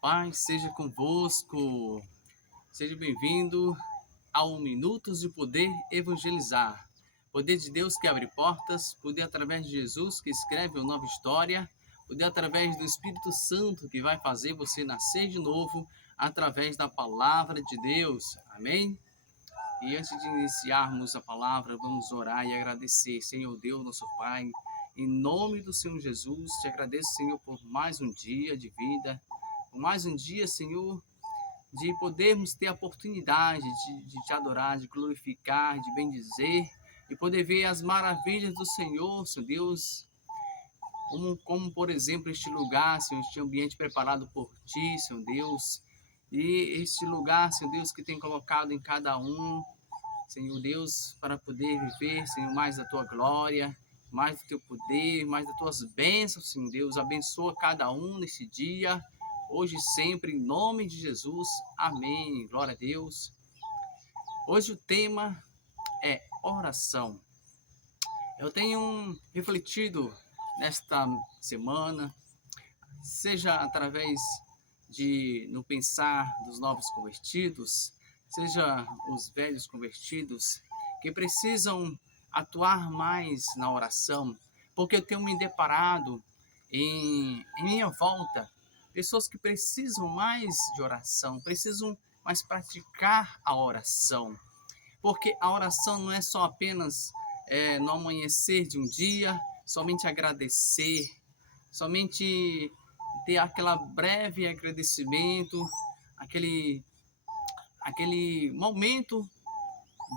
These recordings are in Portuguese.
Paz seja convosco. Seja bem-vindo ao Minutos de Poder Evangelizar. Poder de Deus que abre portas, poder através de Jesus que escreve uma nova história, poder através do Espírito Santo que vai fazer você nascer de novo através da palavra de Deus. Amém? E antes de iniciarmos a palavra, vamos orar e agradecer. Senhor Deus, nosso Pai, em nome do Senhor Jesus, te agradeço, Senhor, por mais um dia de vida, por mais um dia, Senhor, de podermos ter a oportunidade de te adorar, de glorificar, de bendizer e poder ver as maravilhas do Senhor, Senhor Deus, como por exemplo este lugar, Senhor, este ambiente preparado por Ti, Senhor Deus, e este lugar, Senhor Deus, que tem colocado em cada um, Senhor Deus, para poder viver, Senhor, mais da Tua glória, mais do Teu poder, mais das Tuas bênçãos, Senhor Deus, abençoa cada um nesse dia, hoje e sempre, em nome de Jesus, amém, glória a Deus. Hoje o tema é oração. Eu tenho refletido nesta semana, seja através no pensar dos novos convertidos, seja os velhos convertidos, que precisam atuar mais na oração, porque eu tenho me deparado em minha volta pessoas que precisam mais de oração, precisam mais praticar a oração, porque a oração não é só apenas no amanhecer de um dia, somente agradecer, somente ter aquela breve agradecimento, aquele, aquele momento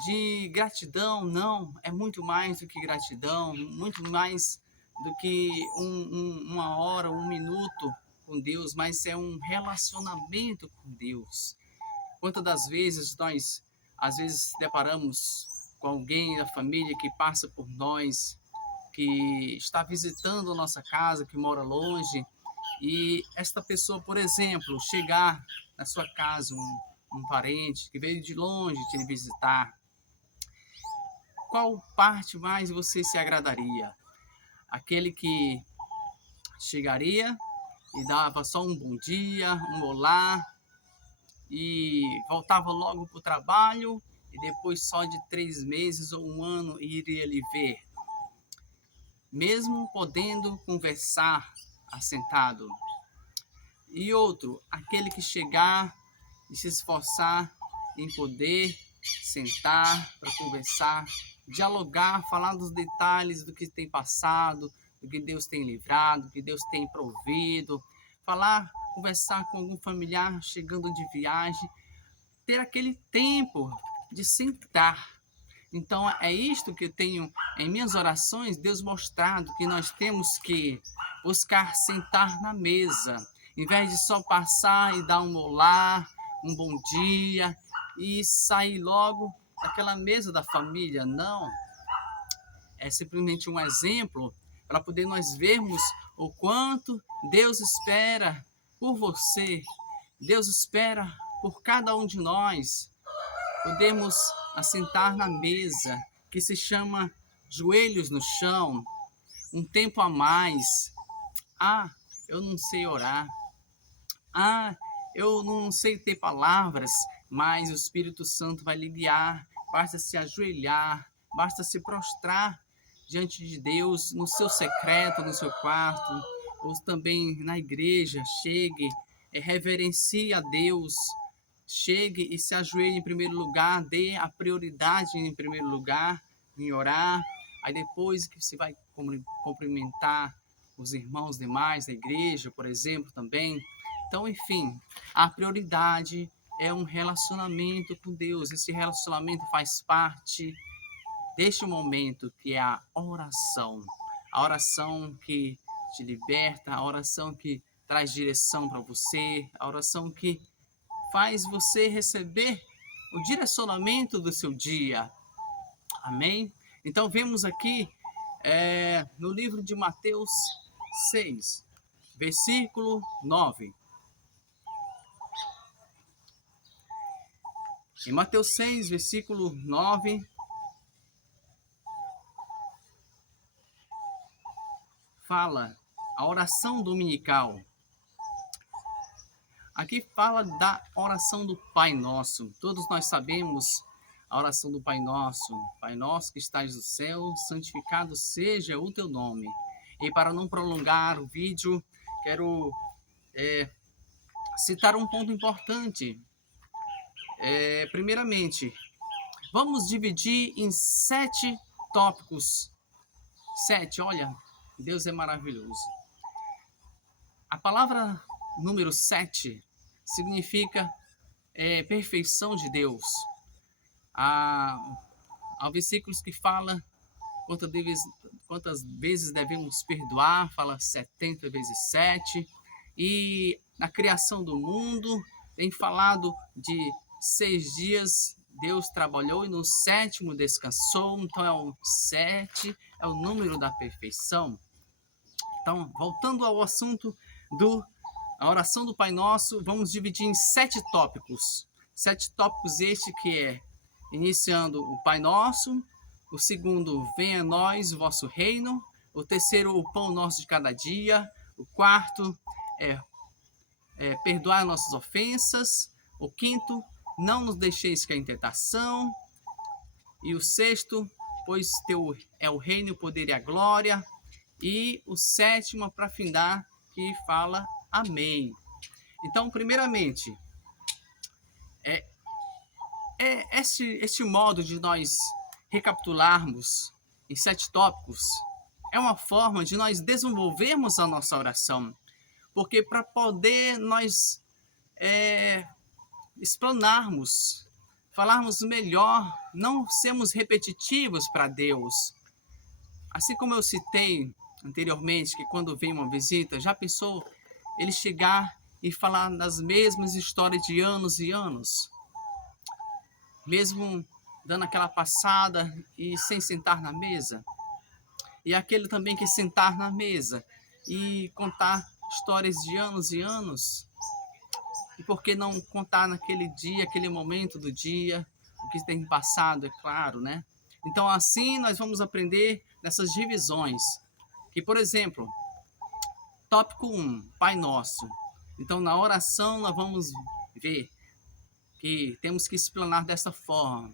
de gratidão. Não, é muito mais do que gratidão, muito mais do que uma hora, um minuto com Deus, mas é um relacionamento com Deus. Quantas das vezes nós, às vezes, deparamos com alguém da família que passa por nós, que está visitando a nossa casa, que mora longe, e esta pessoa, por exemplo, chegar na sua casa, um parente que veio de longe te visitar, qual parte mais você se agradaria? Aquele que chegaria e dava só um bom dia, um olá, e voltava logo para o trabalho, e depois só de 3 meses ou um ano iria lhe ver, mesmo podendo conversar assentado. E outro, aquele que chegar e se esforçar em poder sentar para conversar, dialogar, falar dos detalhes do que tem passado, do que Deus tem livrado, do que Deus tem provido, falar, conversar com algum familiar chegando de viagem, ter aquele tempo de sentar. Então é isto que eu tenho em minhas orações, Deus mostrado que nós temos que buscar sentar na mesa, em vez de só passar e dar um olá, um bom dia e sair logo daquela mesa da família. Não, é simplesmente um exemplo para poder nós vermos o quanto Deus espera por você, Deus espera por cada um de nós. Podemos assentar na mesa, que se chama joelhos no chão, um tempo a mais. Ah, eu não sei orar. Ah, eu não sei ter palavras, mas o Espírito Santo vai lhe guiar. Basta se ajoelhar, basta se prostrar diante de Deus, no seu secreto, no seu quarto, ou também na igreja. Chegue, reverencie a Deus, chegue e se ajoelhe em primeiro lugar, dê a prioridade em primeiro lugar em orar. Aí depois que você vai cumprimentar os irmãos demais da igreja, por exemplo, também. Então, enfim, a prioridade é um relacionamento com Deus. Esse relacionamento faz parte deste momento que é a oração. A oração que te liberta, a oração que traz direção para você, a oração que faz você receber o direcionamento do seu dia. Amém? Então, vemos aqui no livro de Mateus 6, versículo 9. Em Mateus 6, versículo 9, fala a oração dominical. Aqui fala da oração do Pai Nosso. Todos nós sabemos a oração do Pai Nosso. Pai Nosso que estás no céu, santificado seja o teu nome. E para não prolongar o vídeo, quero citar um ponto importante. Primeiramente, vamos dividir em 7 tópicos. 7, olha, Deus é maravilhoso. A palavra número 7 significa perfeição de Deus. Há versículos que fala quantas vezes devemos perdoar, fala 70 vezes 7. E na criação do mundo tem falado de 6 dias Deus trabalhou e no 7º descansou. Então é o 7, é o número da perfeição. Então, voltando ao assunto a oração do Pai Nosso, vamos dividir em 7 tópicos. 7 tópicos este que é, iniciando o Pai Nosso, o segundo, venha a nós o vosso reino, o terceiro, o pão nosso de cada dia, o quarto, perdoar nossas ofensas, o quinto, não nos deixeis cair em tentação, e o sexto, pois teu é o reino, o poder e a glória, e o 7º, para findar, que fala amém. Então, primeiramente, este modo de nós recapitularmos em 7 tópicos é uma forma de nós desenvolvermos a nossa oração. Porque para poder nós explanarmos, falarmos melhor, não sermos repetitivos para Deus. Assim como eu citei anteriormente, que quando vem uma visita, já pensou ele chegar e falar das mesmas histórias de anos e anos? Mesmo dando aquela passada e sem sentar na mesa. E aquele também que sentar na mesa e contar histórias de anos e anos. E por que não contar naquele dia, aquele momento do dia, o que tem passado, é claro, né? Então, assim, nós vamos aprender nessas divisões. Que, por exemplo, tópico 1, Pai Nosso. Então, na oração, nós vamos ver que temos que explanar dessa forma.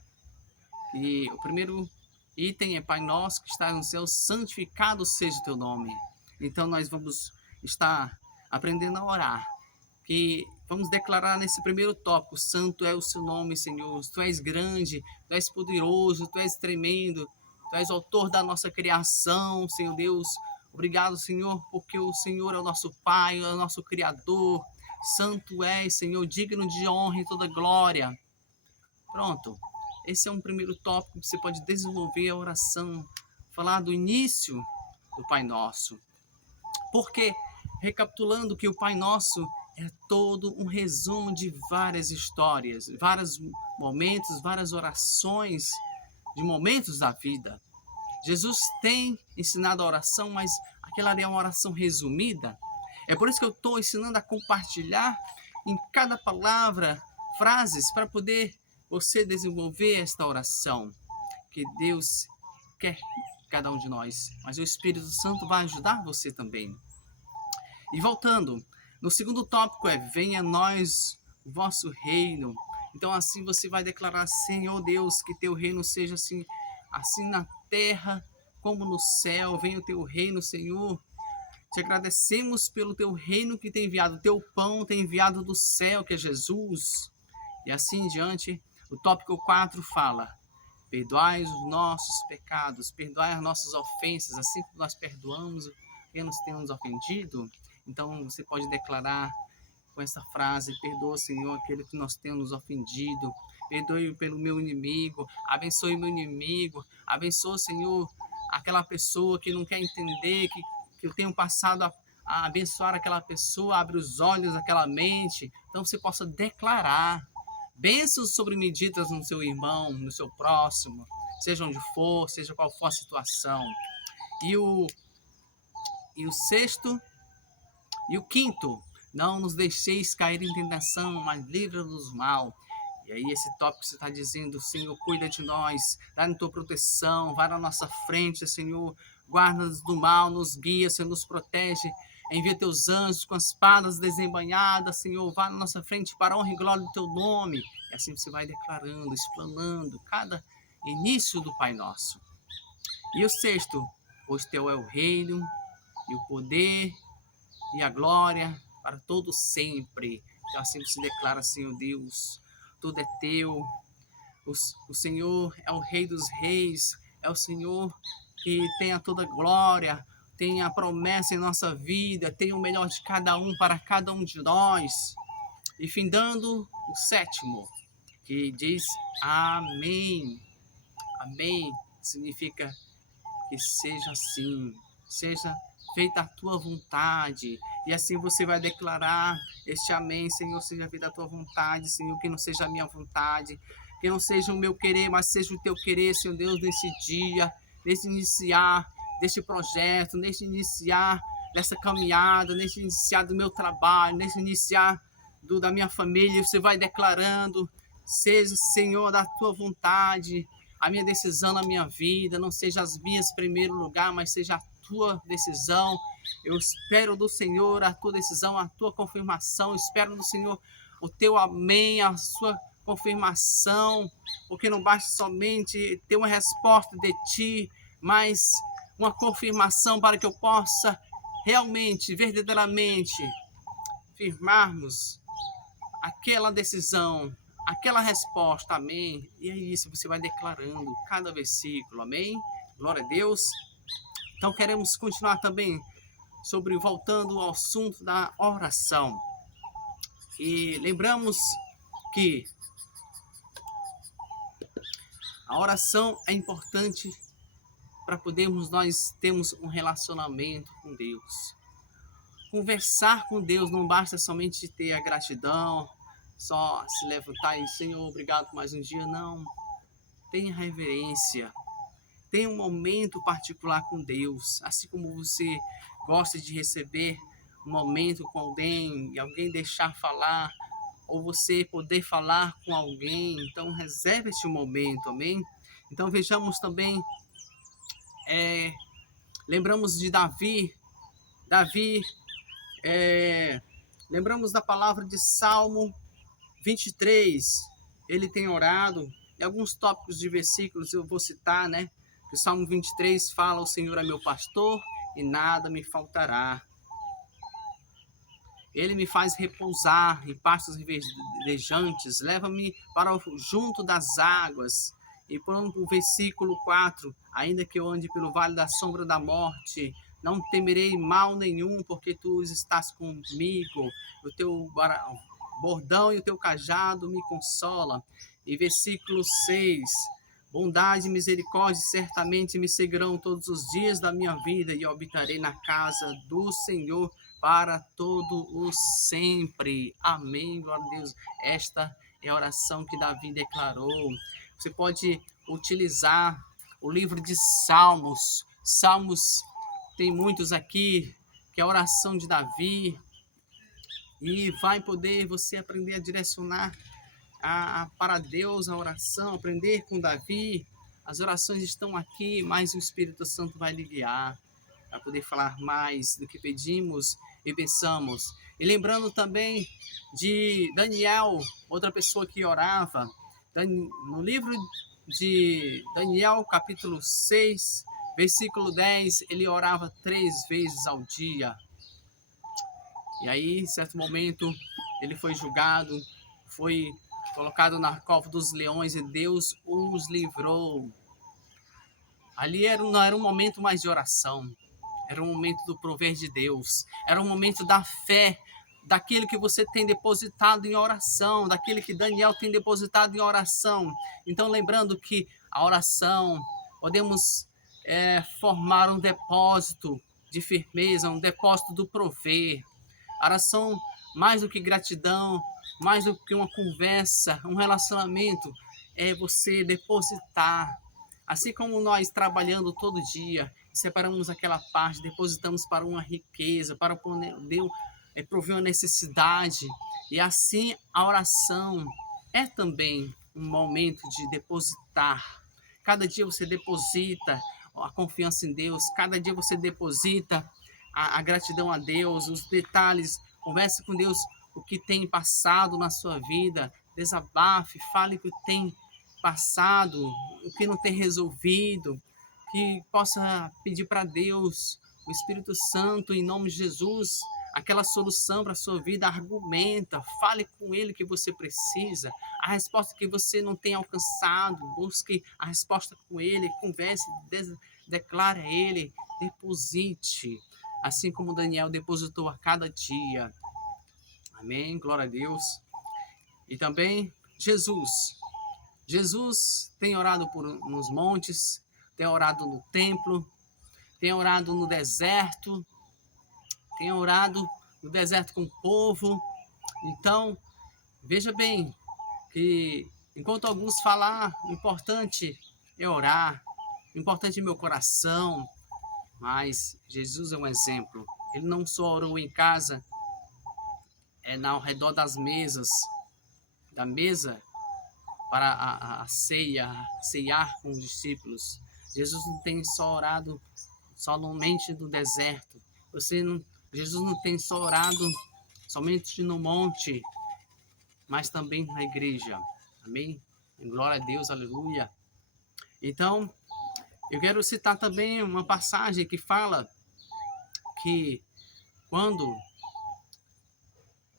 E o primeiro item é Pai Nosso que está no céu, santificado seja o teu nome. Então, nós vamos estar aprendendo a orar. Que vamos declarar nesse primeiro tópico: santo é o seu nome, Senhor. Tu és grande, tu és poderoso, tu és tremendo, tu és o autor da nossa criação, Senhor Deus. Obrigado, Senhor, porque o Senhor é o nosso Pai, é o nosso Criador. Santo és, Senhor, digno de honra e toda glória. Pronto. Esse é um primeiro tópico que você pode desenvolver a oração, falar do início do Pai Nosso. Porque, recapitulando que o Pai Nosso é todo um resumo de várias histórias, vários momentos, várias orações de momentos da vida. Jesus tem ensinado a oração, mas aquela é uma oração resumida. É por isso que eu estou ensinando a compartilhar em cada palavra frases para poder você desenvolver esta oração que Deus quer cada um de nós, mas o Espírito Santo vai ajudar você também. E voltando, no segundo tópico venha a nós o vosso reino. Então assim você vai declarar: Senhor Deus, que teu reino seja assim na terra como no céu. Venha o teu reino, Senhor. Te agradecemos pelo teu reino que tem enviado, o teu pão tem enviado do céu, que é Jesus. E assim em diante. O tópico 4 fala: perdoai os nossos pecados, perdoai as nossas ofensas, assim como nós perdoamos quem nos tem nos ofendido. Então você pode declarar com essa frase: perdoa, Senhor, aquele que nós temos ofendido, perdoe pelo meu inimigo, abençoe meu inimigo, abençoe, Senhor, aquela pessoa que não quer entender, que eu tenho passado a abençoar aquela pessoa, abre os olhos daquela mente. Então você possa declarar bênçãos sobre medidas no seu irmão, no seu próximo, seja onde for, seja qual for a situação. E o sexto e o quinto: não nos deixeis cair em tentação, mas livra-nos do mal. E aí esse tópico você está dizendo: Senhor, cuida de nós, dá-nos tua proteção, vai na nossa frente, Senhor, guarda-nos do mal, nos guia, Senhor, nos protege Envia teus anjos com as espadas desembainhadas, Senhor, vá na nossa frente para a honra e glória do teu nome. E assim você vai declarando, explanando cada início do Pai Nosso. E o sexto, pois teu é o reino e o poder e a glória para todo sempre. Então assim você declara, Senhor Deus, tudo é teu. O Senhor é o Rei dos Reis, é o Senhor que tem a toda glória, tem a promessa em nossa vida, tem o melhor de cada um para cada um de nós. E findando o sétimo, que diz amém. Amém significa que seja assim, seja feita a tua vontade. E assim você vai declarar este amém, Senhor, seja feita a tua vontade, Senhor, que não seja a minha vontade, que não seja o meu querer, mas seja o teu querer, Senhor Deus, nesse dia, nesse iniciar deste projeto, nesse iniciar dessa caminhada, nesse iniciar do meu trabalho, nesse iniciar da minha família. Você vai declarando, seja, Senhor, da tua vontade, a minha decisão na minha vida, não seja as minhas em primeiro lugar, mas seja a tua decisão. Eu espero do Senhor a tua decisão, a tua confirmação. Eu espero do Senhor o teu amém, a sua confirmação, porque não basta somente ter uma resposta de ti, mas uma confirmação para que eu possa realmente, verdadeiramente firmarmos aquela decisão, aquela resposta, amém. E é isso, você vai declarando cada versículo, amém. Glória a Deus. Então queremos continuar também voltando ao assunto da oração. E lembramos que a oração é importante para podermos nós termos um relacionamento com Deus. Conversar com Deus não basta somente ter a gratidão, só se levantar e Senhor, obrigado por mais um dia, não. Tenha reverência, tenha um momento particular com Deus, assim como você gosta de receber um momento com alguém, e alguém deixar falar, ou você poder falar com alguém, então reserve este momento, amém? Então vejamos também, lembramos de Davi, lembramos da palavra de Salmo 23, ele tem orado, e alguns tópicos de versículos eu vou citar, né? O Salmo 23 fala, o Senhor é meu pastor e nada me faltará. Ele me faz repousar em pastos verdejantes, leva-me para o junto das águas. E por o versículo 4, ainda que eu ande pelo vale da sombra da morte, não temerei mal nenhum, porque tu estás comigo, o teu bordão e o teu cajado me consola. E versículo 6, bondade e misericórdia certamente me seguirão todos os dias da minha vida, e eu habitarei na casa do Senhor para todo o sempre. Amém, glória a Deus. Esta é a oração que Davi declarou. Você pode utilizar o livro de Salmos. Salmos tem muitos aqui, que é a oração de Davi. E vai poder você aprender a direcionar para Deus a oração, aprender com Davi. As orações estão aqui, mas o Espírito Santo vai lhe guiar para poder falar mais do que pedimos e pensamos. E lembrando também de Daniel, outra pessoa que orava, no livro de Daniel, capítulo 6, versículo 10, ele orava 3 vezes ao dia. E aí, em certo momento, ele foi julgado, foi colocado na cova dos leões e Deus os livrou. Ali não era um momento mais de oração, era um momento do prover de Deus, era um momento da fé, daquilo que você tem depositado em oração, daquilo que Daniel tem depositado em oração. Então, lembrando que a oração, podemos formar um depósito de firmeza, um depósito do prover. A oração, mais do que gratidão, mais do que uma conversa, um relacionamento, é você depositar. Assim como nós trabalhando todo dia, separamos aquela parte, depositamos para uma riqueza, para poder prover uma necessidade. E assim a oração é também um momento de depositar. Cada dia você deposita a confiança em Deus, cada dia você deposita a gratidão a Deus, os detalhes. Converse com Deus o que tem passado na sua vida. Desabafe, fale o que tem passado, o que não tem resolvido. Que possa pedir para Deus, o Espírito Santo, em nome de Jesus, aquela solução para a sua vida. Argumenta, fale com Ele que você precisa, a resposta que você não tem alcançado, busque a resposta com Ele, converse, declare a Ele, deposite, assim como Daniel depositou a cada dia. Amém, glória a Deus. E também Jesus tem orado nos montes, tem orado no templo, tem orado no deserto, tem orado no deserto com o povo. Então, veja bem que enquanto alguns falam, o importante é orar, o importante é meu coração, mas Jesus é um exemplo. Ele não só orou em casa, ao redor das mesas, da mesa para a ceia, ceiar com os discípulos. Jesus não tem só orado somente no deserto. Jesus não tem só orado somente no monte, mas também na igreja. Amém? Glória a Deus, aleluia. Então, eu quero citar também uma passagem que fala que quando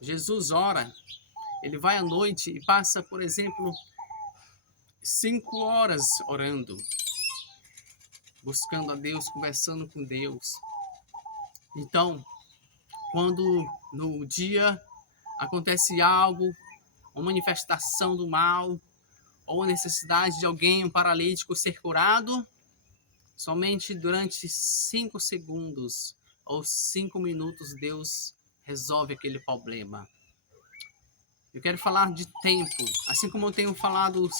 Jesus ora, ele vai à noite e passa, por exemplo, 5 horas orando, buscando a Deus, conversando com Deus. Então, quando no dia acontece algo, uma manifestação do mal, ou a necessidade de alguém, um paralítico, ser curado, somente durante 5 segundos ou 5 minutos Deus resolve aquele problema. Eu quero falar de tempo, assim como eu tenho falado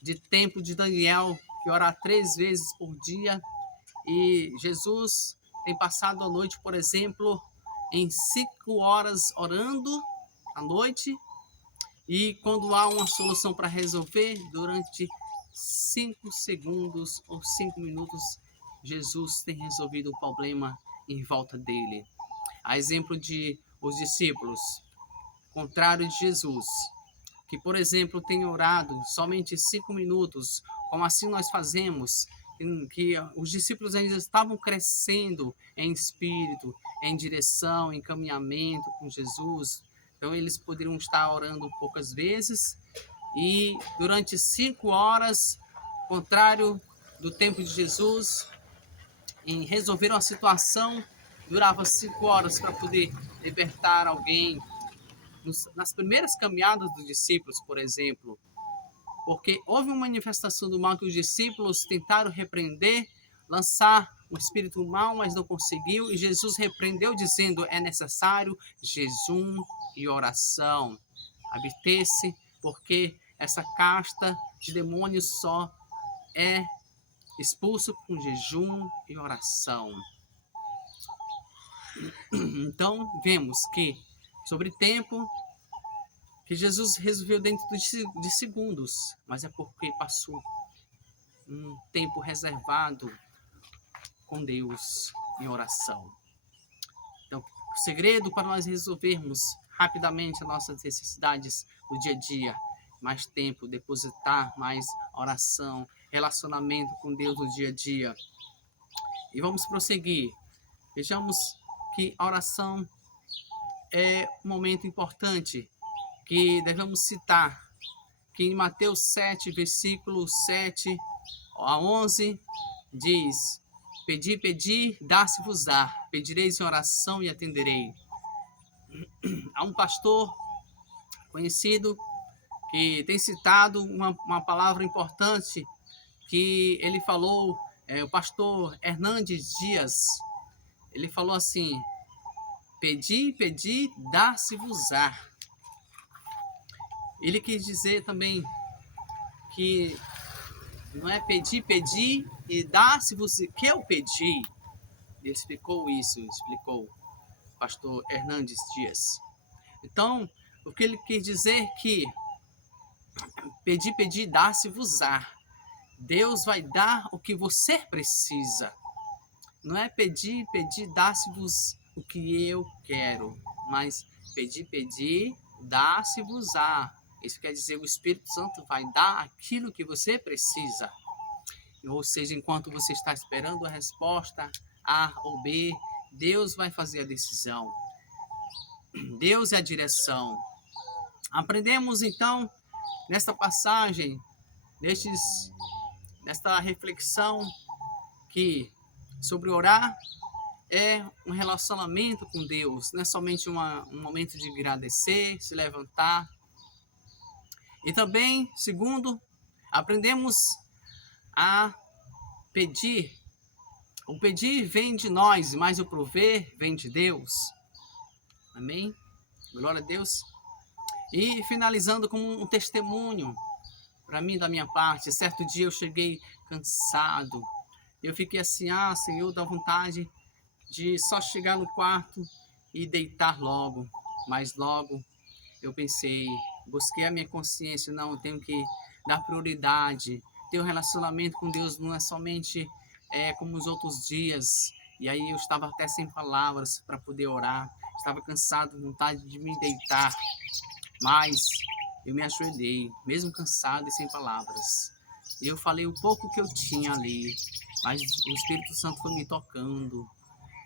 de tempo de Daniel, que ora 3 vezes por dia, e Jesus tem passado a noite, por exemplo, em 5 horas orando à noite, e quando há uma solução para resolver, durante 5 segundos ou 5 minutos, Jesus tem resolvido o problema em volta dele. A exemplo de os discípulos, contrário de Jesus, que, por exemplo, tem orado somente 5 minutos, como assim nós fazemos, que os discípulos ainda estavam crescendo em espírito, em direção, em caminhamento com Jesus. Então, eles poderiam estar orando poucas vezes e durante 5 horas, contrário do tempo de Jesus, em resolver uma situação, durava 5 horas para poder libertar alguém. Nas primeiras caminhadas dos discípulos, por exemplo, porque houve uma manifestação do mal que os discípulos tentaram repreender, lançar o espírito mal, mas não conseguiu, e Jesus repreendeu dizendo: é necessário jejum e oração. Abster-se, porque essa casta de demônios só é expulso com jejum e oração. Então, vemos que, sobre tempo, que Jesus resolveu dentro de segundos, mas é porque passou um tempo reservado com Deus em oração. Então, o segredo para nós resolvermos rapidamente as nossas necessidades do dia a dia, mais tempo, depositar mais oração, relacionamento com Deus no dia a dia. E vamos prosseguir. Vejamos que a oração é um momento importante que devemos citar, que em Mateus 7, versículo 7 a 11, diz: pedi, pedi, dá-se-vos-á, pedireis em oração e atenderei. Há um pastor conhecido que tem citado uma palavra importante que ele falou, o pastor Hernandes Dias. Ele falou assim: pedi, pedi, dá-se-vos-á. Ele quis dizer também que não é pedir, pedir e dá-se-vos que eu pedi. Ele explicou o pastor Hernandes Dias. Então, o que ele quis dizer que pedir, pedir, dá-se-vos-á. Deus vai dar o que você precisa. Não é pedir, dá-se-vos o que eu quero, mas pedir, dá-se-vos-á. Isso quer dizer, o Espírito Santo vai dar aquilo que você precisa. Ou seja, enquanto você está esperando a resposta A ou B, Deus vai fazer a decisão. Deus é a direção. Aprendemos então nesta passagem, nesta reflexão, que sobre orar é um relacionamento com Deus, não é somente um momento de agradecer, se levantar. E também, segundo, aprendemos a pedir. O pedir vem de nós, mas o prover vem de Deus. Amém? Glória a Deus. E finalizando com um testemunho para mim, da minha parte. Certo dia eu cheguei cansado. Eu fiquei assim, Senhor, dá vontade de só chegar no quarto e deitar logo. Mas logo eu pensei, busquei a minha consciência, não, eu tenho que dar prioridade. Ter um relacionamento com Deus não é somente como os outros dias. E aí eu estava até sem palavras para poder orar. Estava cansado, vontade de me deitar. Mas eu me ajoelhei, mesmo cansado e sem palavras. Eu falei o pouco que eu tinha ali, mas o Espírito Santo foi me tocando,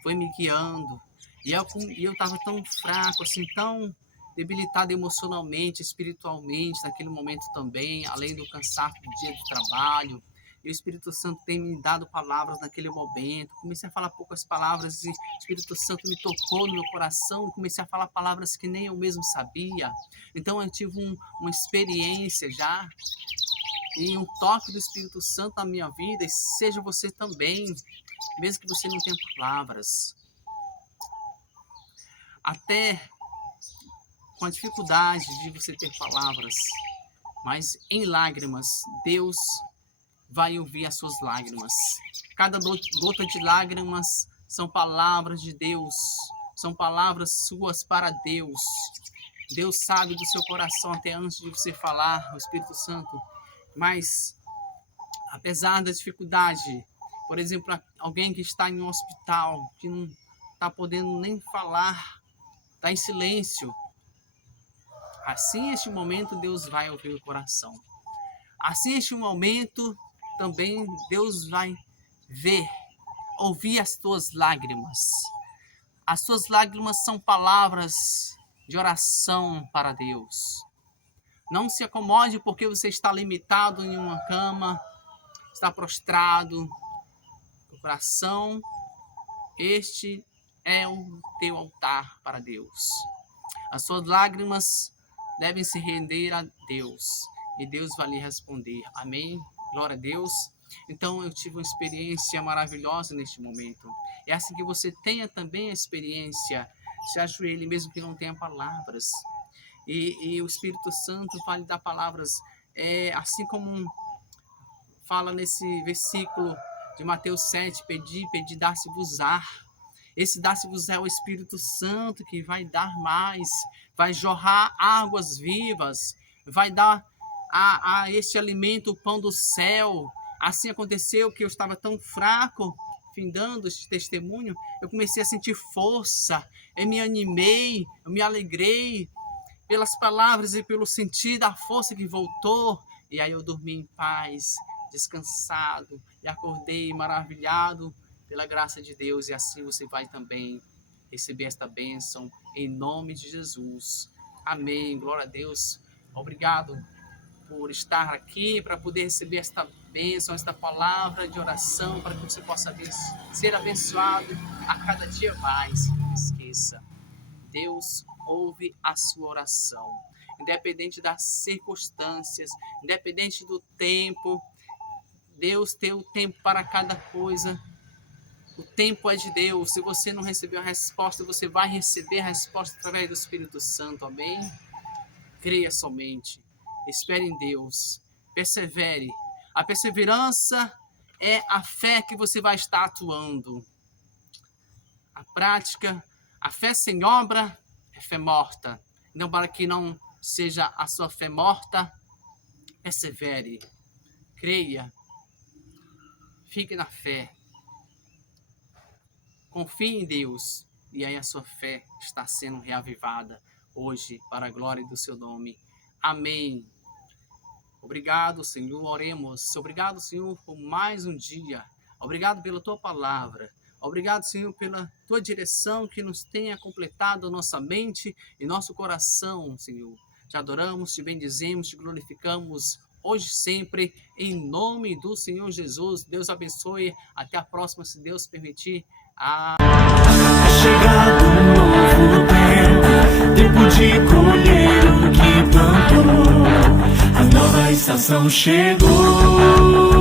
foi me guiando. E eu estava tão fraco, assim, tão debilitado emocionalmente, espiritualmente, naquele momento também, além do cansaço do dia de trabalho. E o Espírito Santo tem me dado palavras naquele momento. Comecei a falar poucas palavras e o Espírito Santo me tocou no meu coração. Comecei a falar palavras que nem eu mesmo sabia. Então eu tive uma experiência já e um toque do Espírito Santo na minha vida. E seja você também, mesmo que você não tenha palavras. Até com a dificuldade de você ter palavras, mas em lágrimas, Deus vai ouvir as suas lágrimas. Cada gota de lágrimas são palavras de Deus, são palavras suas para Deus. Deus sabe do seu coração até antes de você falar, o Espírito Santo. Mas, apesar da dificuldade, por exemplo, alguém que está em um hospital, que não está podendo nem falar, está em silêncio. Assim, este momento, Deus vai ouvir o coração. Assim, este momento, também Deus vai ver, ouvir as tuas lágrimas. As tuas lágrimas são palavras de oração para Deus. Não se acomode porque você está limitado em uma cama, está prostrado. O coração, este é o teu altar para Deus. As suas lágrimas devem se render a Deus e Deus vai lhe responder. Amém? Glória a Deus. Então eu tive uma experiência maravilhosa neste momento. É assim que você tenha também a experiência. Se ajoelhe mesmo que não tenha palavras. E o Espírito Santo vai lhe dar palavras. Assim como fala nesse versículo de Mateus 7, pedi, dar-se-vos-á. Esse dar-se-vos-á é o Espírito Santo que vai dar mais, vai jorrar águas vivas, vai dar a este alimento o pão do céu. Assim aconteceu que eu estava tão fraco, findando este testemunho, eu comecei a sentir força, eu me animei, eu me alegrei pelas palavras e pelo sentir da força que voltou. E aí eu dormi em paz, descansado, e acordei maravilhado pela graça de Deus. E assim você vai também receber esta bênção em nome de Jesus. Amém. Glória a Deus. Obrigado por estar aqui, para poder receber esta bênção, esta palavra de oração, para que você possa ser abençoado a cada dia mais. Não esqueça, Deus ouve a sua oração, independente das circunstâncias, independente do tempo. Deus tem o tempo para cada coisa. O tempo é de Deus. Se você não recebeu a resposta, você vai receber a resposta através do Espírito Santo. Amém? Creia somente. Espere em Deus. Persevere. A perseverança é a fé que você vai estar atuando. A prática, a fé sem obra é fé morta. Então, para que não seja a sua fé morta, persevere. Creia. Fique na fé. Confie em Deus, e aí a sua fé está sendo reavivada hoje para a glória do seu nome. Amém. Obrigado, Senhor, oremos. Obrigado, Senhor, por mais um dia. Obrigado pela tua palavra. Obrigado, Senhor, pela tua direção que nos tenha completado a nossa mente e nosso coração, Senhor. Te adoramos, te bendizemos, te glorificamos hoje e sempre, em nome do Senhor Jesus. Deus abençoe. Até a próxima, se Deus permitir. Chegado um novo tempo de colher o que plantou. A nova estação chegou.